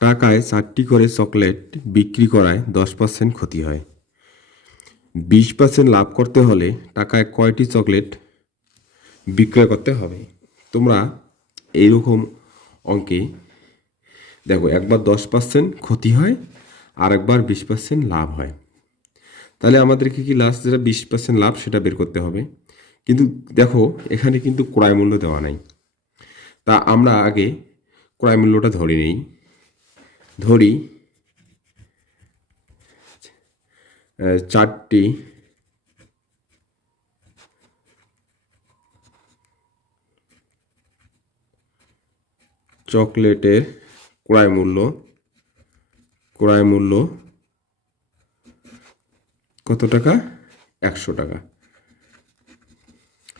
টাকায় চারটি করে চকলেট বিক্রি করায় দশ পার্সেন্ট ক্ষতি হয়। বিশ পার্সেন্ট লাভ করতে হলে টাকায় কয়টি চকলেট বিক্রয় করতে হবে? তোমরা এইরকম অঙ্কে দেখো, একবার দশ পার্সেন্ট ক্ষতি হয় আর একবার বিশ পার্সেন্ট লাভ হয়। তাহলে আমাদেরকে কি লাস্ট যেটা বিশ পার্সেন্ট লাভ সেটা বের করতে হবে? কিন্তু দেখো, এখানে কিন্তু ক্রয় মূল্য দেওয়া নাই। তা আমরা আগে ক্রয় মূল্যটা ধরে নেই। ধরি। চারটি। চকলেটের ক্রয় মূল্য। ক্রয় মূল্য কত টাকা? একশো টাকা।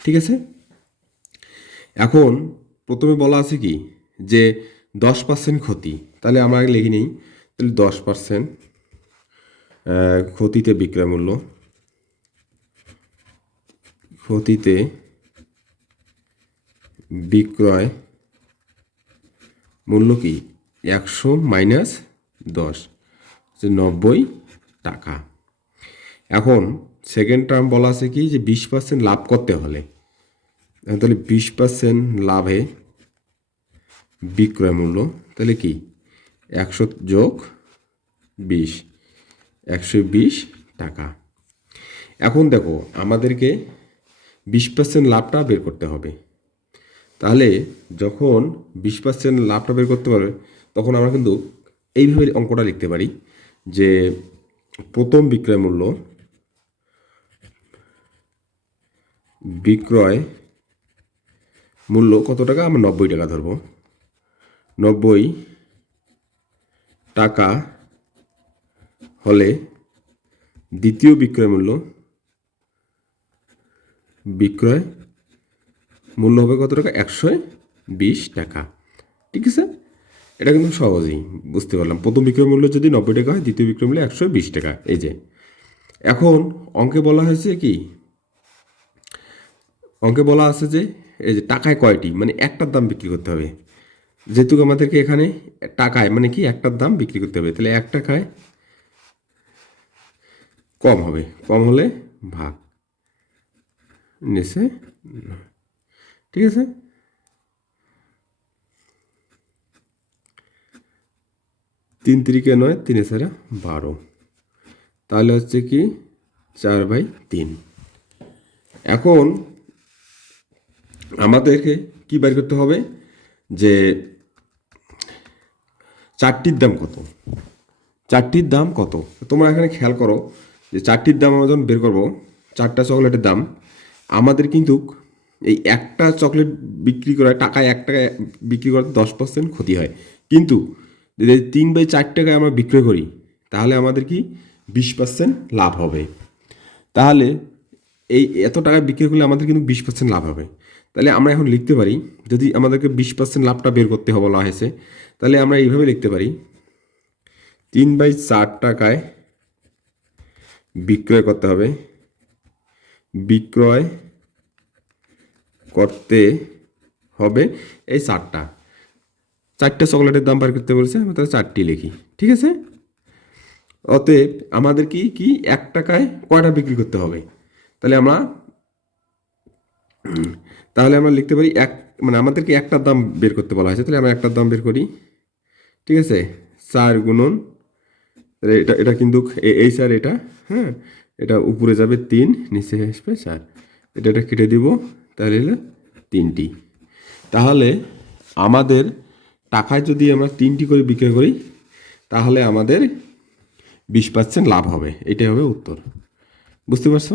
ঠিক আছে? এখন প্রথমে বলা আছে কি? যে দশ পার্সেন্ট ক্ষতি। তাহলে আমরা লিখে নিই। তাহলে দশ পার্সেন্ট ক্ষতিতে বিক্রয় মূল্য। ক্ষতিতে বিক্রয় মূল্য কি? একশো মাইনাস দশ, হচ্ছে নব্বই টাকা। এখন সেকেন্ড টার্ম বলা আছে কি? যে বিশ পার্সেন্ট লাভ করতে হলে। তাহলে বিশ পার্সেন্ট লাভে বিক্রয় মূল্য, তাহলে কি? একশো যোগ বিশ, একশো বিশ টাকা। এখন দেখো, আমাদেরকে বিশ পার্সেন্ট লাভটা বের করতে হবে। তাহলে যখন বিশ পার্সেন্ট লাভটা বের করতে পারবে, তখন আমরা কিন্তু এইভাবে অঙ্কটা লিখতে পারি যে প্রথম বিক্রয় মূল্য বিক্রয় মূল্য কত টাকা? আমরা নব্বই টাকা ধরবো। নব্বই টাকা হলে দ্বিতীয় বিক্রয় মূল্য বিক্রয় মূল্য হবে কত টাকা? একশো বিশ টাকা। ঠিক আছে? এটা কিন্তু সহজেই বুঝতে পারলাম। প্রথম বিক্রয় মূল্য যদি নব্বই টাকা হয়, দ্বিতীয় বিক্রয় মূল্য একশো বিশ টাকা। এই যে, এখন অঙ্কে বলা হয়েছে কি? অঙ্কে বলা আছে যে, এই যে টাকায় কয়টি? মানে একটার দাম বিক্রি করতে হবে। যেহেতু আমাদেরকে এখানে টাকায় মানে কি, একটার দাম বিক্রি করতে হবে। তাহলে এক টাকায় কম হবে। কম হলে ভাগ নেছে ঠিক আছে? তিন তিরিকে নয়, তিনে সারা বারো। তাহলে হচ্ছে কি, চার বাই তিন। এখন আমাদেরকে কি বের করতে হবে? যে চারটির দাম কত? চারটির দাম কত? তোমরা এখানে খেয়াল করো যে চারটির দাম আমরা যখন বের করব, চারটা চকলেটের দাম, আমাদের কিন্তু এই একটা চকলেট বিক্রি করা টাকায় এক টাকায় বিক্রি করাতে দশ পার্সেন্ট ক্ষতি হয়। কিন্তু যদি তিন বাই চার টাকায় আমরা বিক্রয় করি, তাহলে আমাদের কি বিশ পার্সেন্ট লাভ হবে। তাহলে এই এত টাকায় বিক্রি করলে আমাদের কিন্তু বিশ পার্সেন্ট লাভ হবে। তাহলে আমরা এখন লিখতে পারি, যদি আমাদেরকে বিশ পার্সেন্ট লাভটা বের করতে হবে বলা হয়েছে, তাহলে আমরা এইভাবে লিখতে পারি, তিন বাই চার টাকায় বিক্রয় করতে হবে, বিক্রয় করতে হবে এই চারটা। চারটে চকলেটের দাম বার করতে বলেছে আমরা তাহলে চারটি লিখি, ঠিক আছে? অতএব আমাদের কি কি এক টাকায় কয়টা বিক্রি করতে হবে? তাহলে আমরা তাহলে আমরা লিখতে পারি এক মানে আমাদেরকে একটার দাম বের করতে বলা হয়েছে, তাহলে আমরা একটার দাম বের করি, ঠিক আছে? চার গুণন এটা এটা কিন্তু এই স্যার এটা হ্যাঁ? এটা উপরে যাবে তিন, নিচে আসবে চার। এটা এটা কেটে দিব, তাহলে হলো তিনটি। তাহলে আমাদের টাকায় যদি আমরা তিনটি করে বিক্রি করি, তাহলে আমাদের বিশ পার্সেন্ট লাভ হবে। এটাই হবে উত্তর। বুঝতে পারছ?